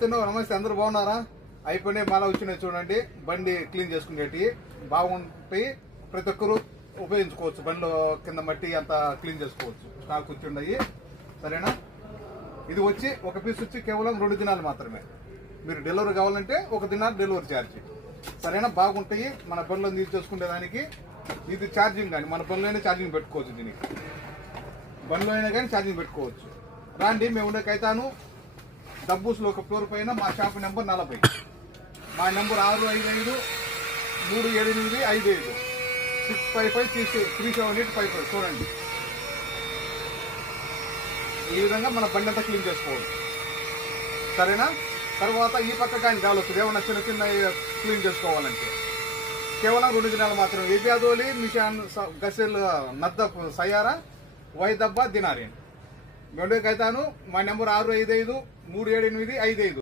నమస్తే నమస్తే, అందరూ బాగున్నారా? అయిపోయినాయి, మళ్ళీ వచ్చినాయి చూడండి. బండి క్లీన్ చేసుకునేటి బాగుంటాయి, ప్రతి ఒక్కరు ఉపయోగించుకోవచ్చు. బండిలో కింద మట్టి అంతా క్లీన్ చేసుకోవచ్చు. స్టాక్ కూర్చుండయి, సరేనా? ఇది వచ్చి ఒక పీస్ వచ్చి కేవలం 2 దినాలు మాత్రమే. మీరు డెలివరీ కావాలంటే 1 దినాలు డెలివరీ ఛార్జ్, సరేనా? బాగుంటాయి. మన బండిలో నీరు చేసుకునేదానికి ఇది ఛార్జింగ్ కానీ మన బండిలోనే ఛార్జింగ్ పెట్టుకోవచ్చు. దీనికి బండిలో అయినా కానీ ఛార్జింగ్ పెట్టుకోవచ్చు. రాండి, మేము ఉండే కైతాను డబ్బూస్లో ఒక ఫ్లోర్ పైన. మా షాప్ నెంబర్ 40, మా నెంబర్ 655-378-55 655-378-55. చూడండి, ఈ విధంగా మన బండి అంతా క్లీన్ చేసుకోవచ్చు, సరేనా? తర్వాత ఈ పక్క కానీ కావచ్చు, ఏమన్నా చిన్న చిన్న క్లీన్ చేసుకోవాలంటే కేవలం 2 దినాలు మాత్రం. ఏపియాదోలి మిషాన్ గసెల్ నద్ద సయారా వైదబ్బా దినారేన్. మేము కైతాను. మా నెంబర్ 655-378-55.